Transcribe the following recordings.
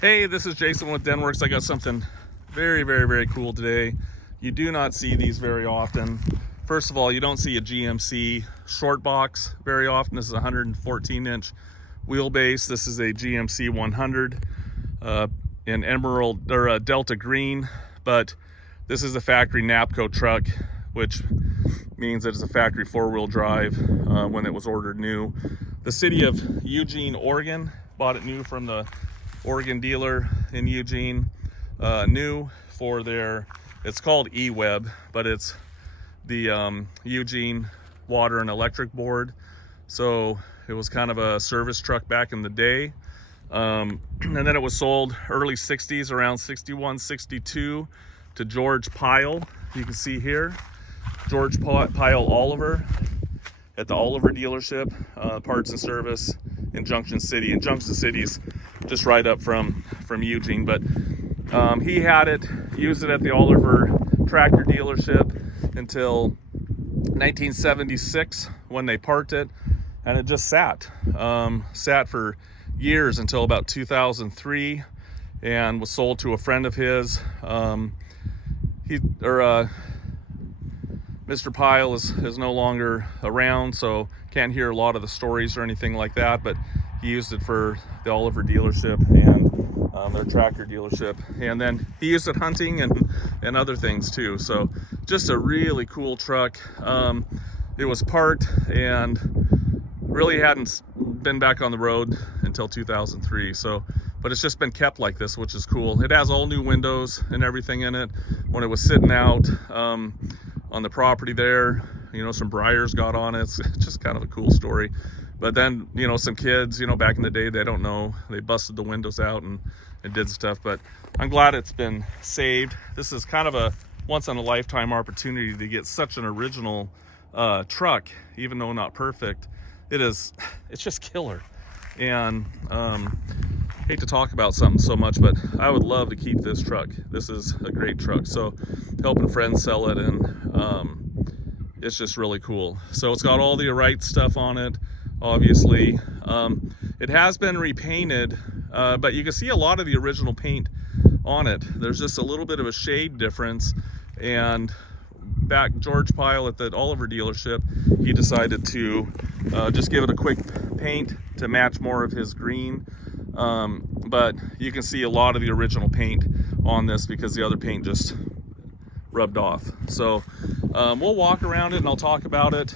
Hey, this is Jason with Denwerks. I got something very cool today. You do not see these very often. First of all, you don't see a GMC short box very often. This is a 114-inch wheelbase. This is a GMC 100 in emerald or Delta green, but this is a factory Napco truck, which means that it's a factory four-wheel drive when it was ordered new. The city of Eugene, Oregon bought it new from the Oregon dealer in Eugene, new for their, it's called E-Web, but it's the Eugene Water and Electric Board. So it was kind of a service truck back in the day. And then it was sold early 60s, around 61, 62 to George Pyle. You can see here, George Pyle Oliver at the Oliver dealership, parts and service in Junction City. And Junction City's just right up from Eugene, but he had it, used it at the Oliver tractor dealership until 1976 when they parked it, and it just sat for years until about 2003, and was sold to a friend of his. Mr. Pyle is no longer around, so can't hear a lot of the stories or anything like that, but he used it for the Oliver dealership and their tractor dealership. And then he used it hunting and other things too. So just a really cool truck. It was parked and really hadn't been back on the road until 2003. So, but it's just been kept like this, which is cool. It has all new windows and everything in it. When it was sitting out on the property there, you know, some briars got on it. It's just kind of a cool story. But then, you know, some kids, you know, back in the day, they don't know, they busted the windows out and did stuff. But I'm glad it's been saved. This is kind of a once-in-a-lifetime opportunity to get such an original truck, even though not perfect. It's just killer. And hate to talk about something so much, but I would love to keep this truck. This is a great truck. So helping friends sell it, and it's just really cool. So it's got all the right stuff on it. Obviously, it has been repainted, but you can see a lot of the original paint on it. There's just a little bit of a shade difference, and back George Pyle at the Oliver dealership, he decided to just give it a quick paint to match more of his green, but you can see a lot of the original paint on this because the other paint just rubbed off. So we'll walk around it and I'll talk about it.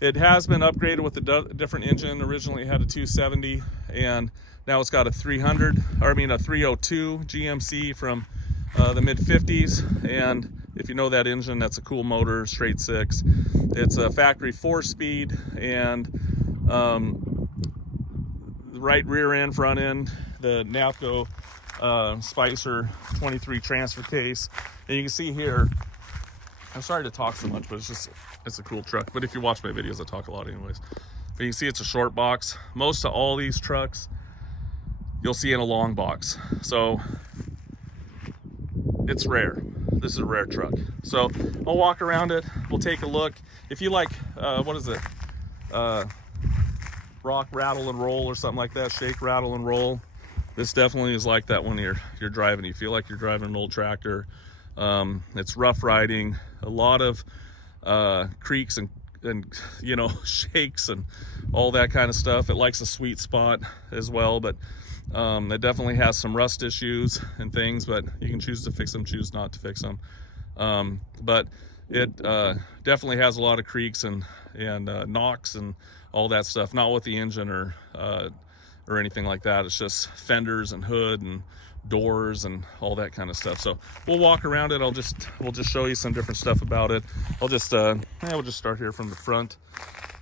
It has been upgraded with a different engine. Originally it had a 270, and now it's got a 302 GMC from the mid 50s. And if you know that engine, that's a cool motor, straight six. It's a factory 4-speed, and the right rear end, front end, the Napco Spicer 23 transfer case. And you can see here, I'm sorry to talk so much, but it's a cool truck. But if you watch my videos, I talk a lot anyways. But you can see it's a short box. Most of all these trucks, you'll see in a long box. So it's rare. This is a rare truck. So I'll walk around it. We'll take a look. If you like, what is it? Rock, rattle, and roll, or something like that. Shake, rattle, and roll. This definitely is like that when you're driving. You feel like you're driving an old tractor. It's rough riding. A lot of creaks and you know, shakes and all that kind of stuff. It likes a sweet spot as well, but it definitely has some rust issues and things, but you can choose to fix them, choose not to fix them. But it definitely has a lot of creaks and knocks and all that stuff. Not with the engine or anything like that. It's just fenders and hood and doors and all that kind of stuff. So we'll walk around it. We'll just show you some different stuff about it. We'll just start here from the front.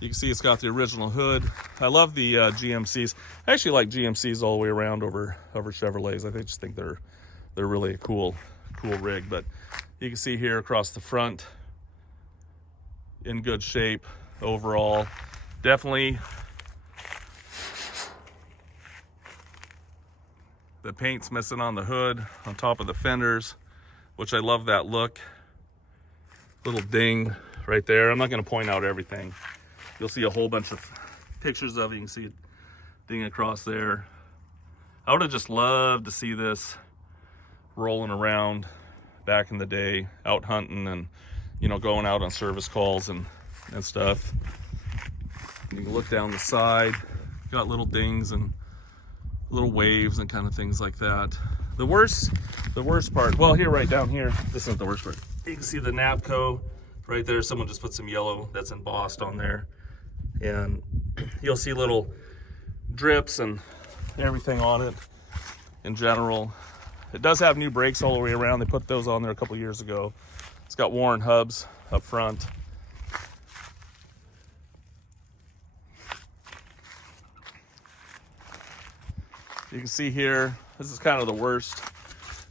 You can see it's got the original hood. I love the GMCs. I actually like GMCs all the way around over Chevrolets. I just think they're really a cool rig. But you can see here across the front, in good shape overall. Definitely the paint's missing on the hood, on top of the fenders, which I love that look. Little ding right there. I'm not going to point out everything. You'll see a whole bunch of pictures of it. You can see it ding across there. I would have just loved to see this rolling around back in the day, out hunting and, you know, going out on service calls and stuff. You can look down the side, got little dings and little waves and kind of things like that. The worst part, well, here, right down here, this isn't the worst part. You can see the Napco right there. Someone just put some yellow that's embossed on there. And you'll see little drips and everything on it in general. It does have new brakes all the way around. They put those on there a couple years ago. It's got Warren hubs up front. You can see here, this is kind of the worst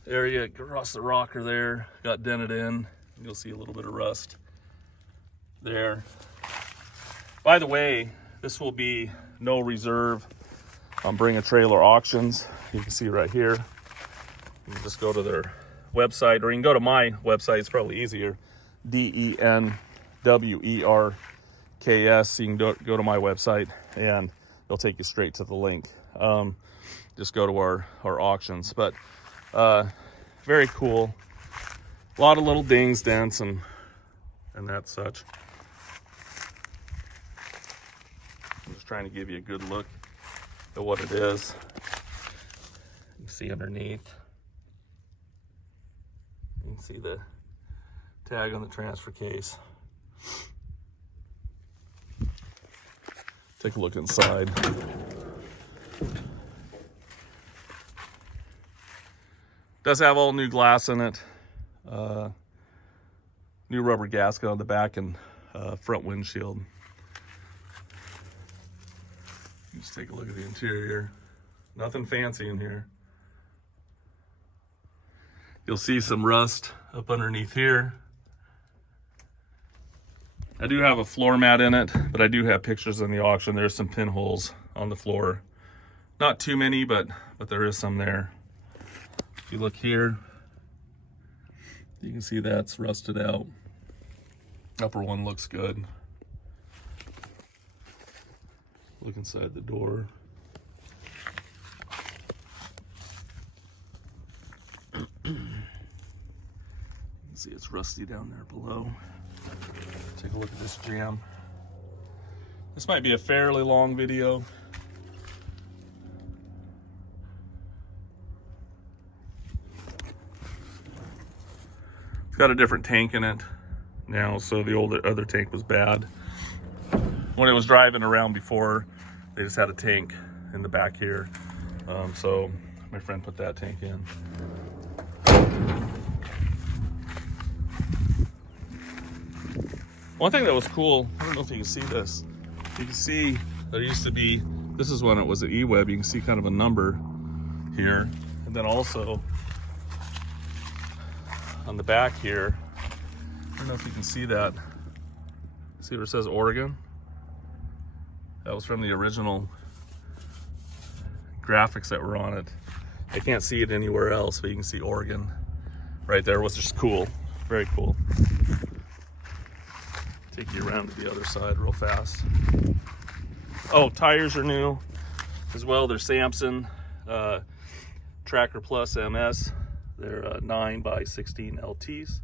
area across the rocker there. Got dented in. You'll see a little bit of rust there. By the way, this will be no reserve on Bring a Trailer auctions. You can see right here. You can just go to their website, or you can go to my website. It's probably easier. Denwerks. You can go to my website and they'll take you straight to the link. Just go to our auctions. But very cool. A lot of little dings, dents, and that such. I'm just trying to give you a good look at what it is. You can see underneath. You can see the tag on the transfer case. Take a look inside. Does have all new glass in it. New rubber gasket on the back and front windshield. Just take a look at the interior. Nothing fancy in here. You'll see some rust up underneath here. I do have a floor mat in it, but I do have pictures in the auction. There's some pinholes on the floor. Not too many, but there is some there. If you look here, you can see that's rusted out. Upper one looks good. Look inside the door. You can see it's rusty down there below. Take a look at this jam. This might be a fairly long video. It's got a different tank in it now, so the other tank was bad. When it was driving around before, they just had a tank in the back here. So my friend put that tank in. One thing that was cool, I don't know if you can see this. You can see there used to be, this is when it was an E-Web, you can see kind of a number here. And then also on the back here, I don't know if you can see that. See where it says Oregon? That was from the original graphics that were on it. I can't see it anywhere else, but you can see Oregon right there, which is cool. Very cool. Take you around to the other side real fast. Oh, tires are new as well. They're Samson Tracker Plus MS. They're 9x16 LTs.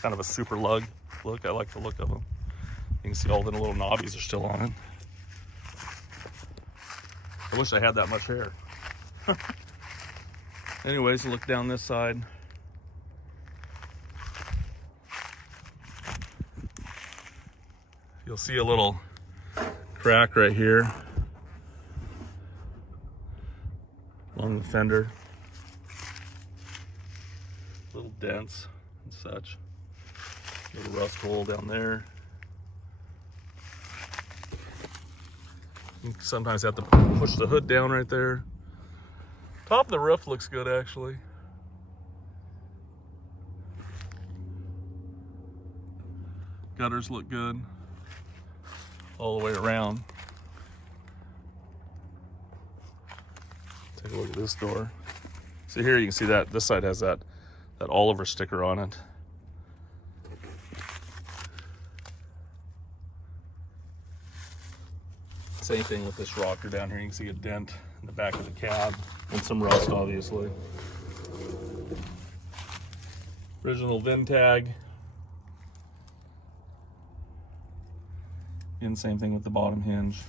Kind of a super lug look. I like the look of them. You can see all the little knobbies are still on it. I wish I had that much hair. Anyways, look down this side. You'll see a little crack right here. along the fender. Little dents and such. Little rust hole down there. You sometimes have to push the hood down right there. Top of the roof looks good, actually. Gutters look good all the way around. Take a look at this door. So here you can see that this side has that Oliver sticker on it. Same thing with this rocker down here. You can see a dent in the back of the cab and some rust, obviously. Original VIN tag. And same thing with the bottom hinge.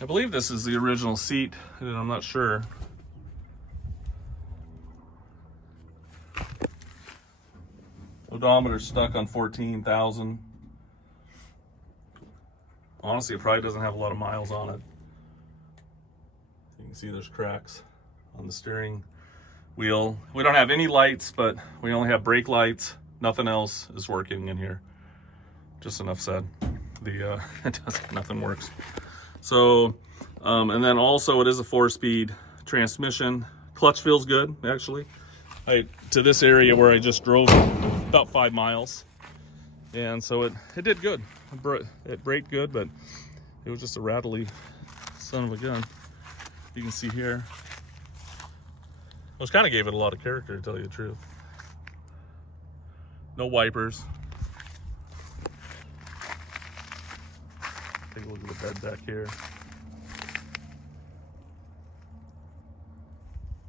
I believe this is the original seat, and I'm not sure. Odometer stuck on 14,000. Honestly, it probably doesn't have a lot of miles on it. You can see there's cracks on the steering wheel. We don't have any lights, but we only have brake lights. Nothing else is working in here. Just enough said. Nothing works. So, and then also it is a 4-speed transmission. Clutch feels good, actually. To this area where I just drove about 5 miles. And so it did good. It braked good, but it was just a rattly son of a gun. You can see here. Which kind of gave it a lot of character, to tell you the truth. No wipers. Take a look at the bed back here.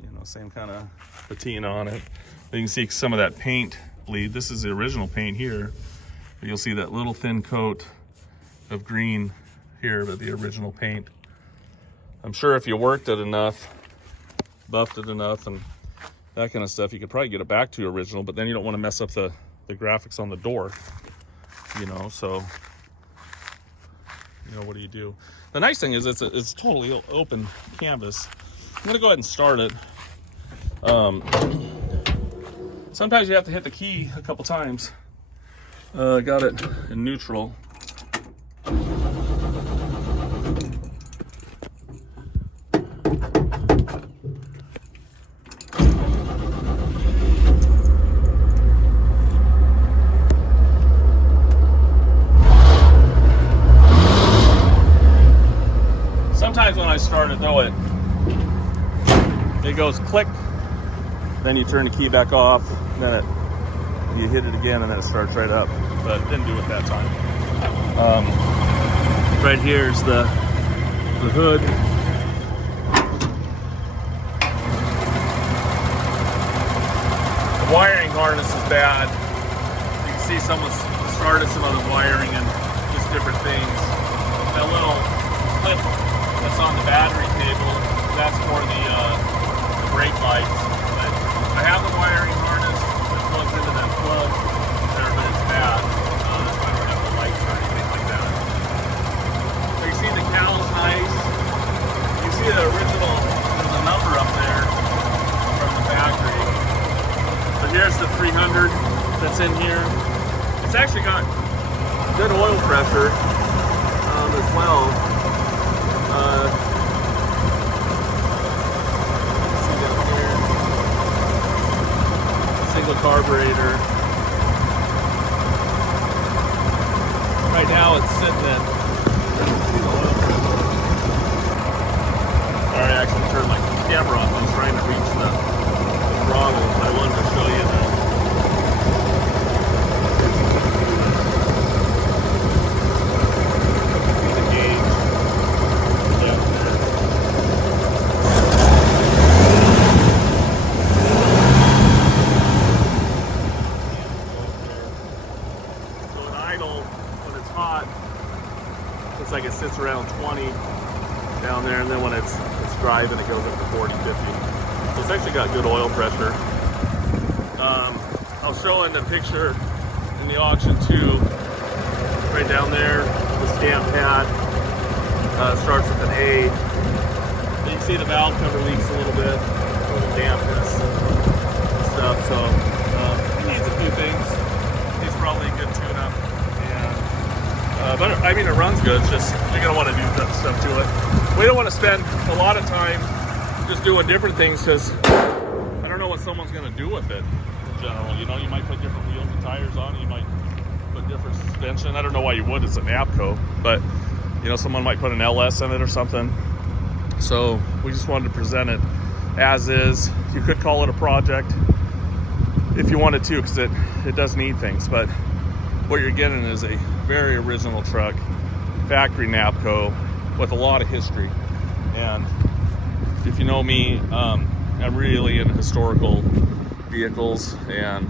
You know, same kind of patina on it. But you can see some of that paint bleed. This is the original paint here. But you'll see that little thin coat of green here, but the original paint. I'm sure if you worked it enough, buffed it enough, and that kind of stuff, you could probably get it back to original, but then you don't want to mess up the graphics on the door, you know, so, you know, what do you do? The nice thing is it's totally open canvas. I'm going to go ahead and start it. Sometimes you have to hit the key a couple times. Got it in neutral. Sometimes when I start it though, it goes click, then you turn the key back off, then you hit it again, and then it starts right up. But it didn't do it that time. Right here is the hood. The wiring harness is bad. You can see someone started some of the wiring and just different things. That little clip that's on the battery cable, that's for the brake lights. But I have the wiring harness that plugs into that plug there, but it's bad. That's why I don't have the lights or anything like that. So you see the cowl's nice. You see the original, there's a number up there from the factory. So here's the 300 that's in here. It's actually got good oil pressure as well. See down here, single carburetor. Right now it's sitting at, see the oil pressure. Sorry, I actually turned my camera off. I was trying to reach the throttle. I wanted to show you that. Looks like it sits around 20 down there, and then when it's driving, it goes up to 40, 50. So it's actually got good oil pressure. I was showing the picture in the auction too, right down there, the damp pad. Starts with an A. You can see the valve cover leaks a little bit, a little dampness and stuff. So it needs a few things. Needs probably a good tune-up. But I mean, it runs good. It's just you're gonna want to do that stuff to it. We don't want to spend a lot of time just doing different things because I don't know what someone's gonna do with it in general. You know, you might put different wheels and tires on it. You might put different suspension. I don't know why you would. It's a Napco, but you know, someone might put an LS in it or something. So we just wanted to present it as is. You could call it a project if you wanted to, because it does need things. But what you're getting is a very original truck, factory Napco, with a lot of history. And if you know me, I'm really into historical vehicles, and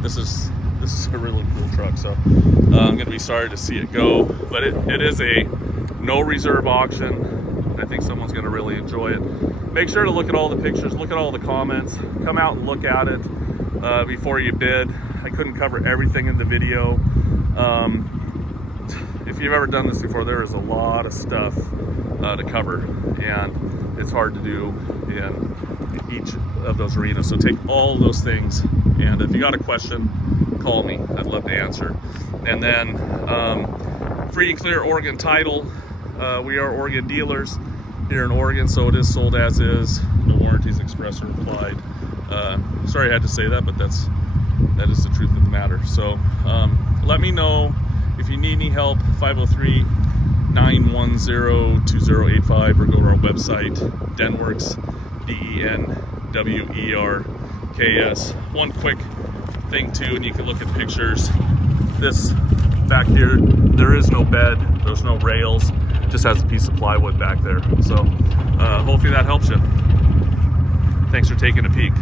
this is a really cool truck. So I'm gonna be sorry to see it go, but it is a no reserve auction. I think someone's gonna really enjoy it. Make sure to look at all the pictures, look at all the comments, come out and look at it before you bid. I couldn't cover everything in the video. If you've ever done this before, there is a lot of stuff to cover, and it's hard to do in each of those arenas. So take all those things, and if you got a question, call me. I'd love to answer. And then free and clear Oregon title. We are Oregon dealers here in Oregon, so it is sold as is. No warranties expressed or applied. Sorry I had to say that, but that is the truth of the matter. So let me know if you need any help. 503-910-2085, or go to our website, Denwerks, DENWERKS. One quick thing too, and you can look at pictures. This back here, there is no bed, there's no rails, just has a piece of plywood back there. So hopefully that helps you. Thanks for taking a peek.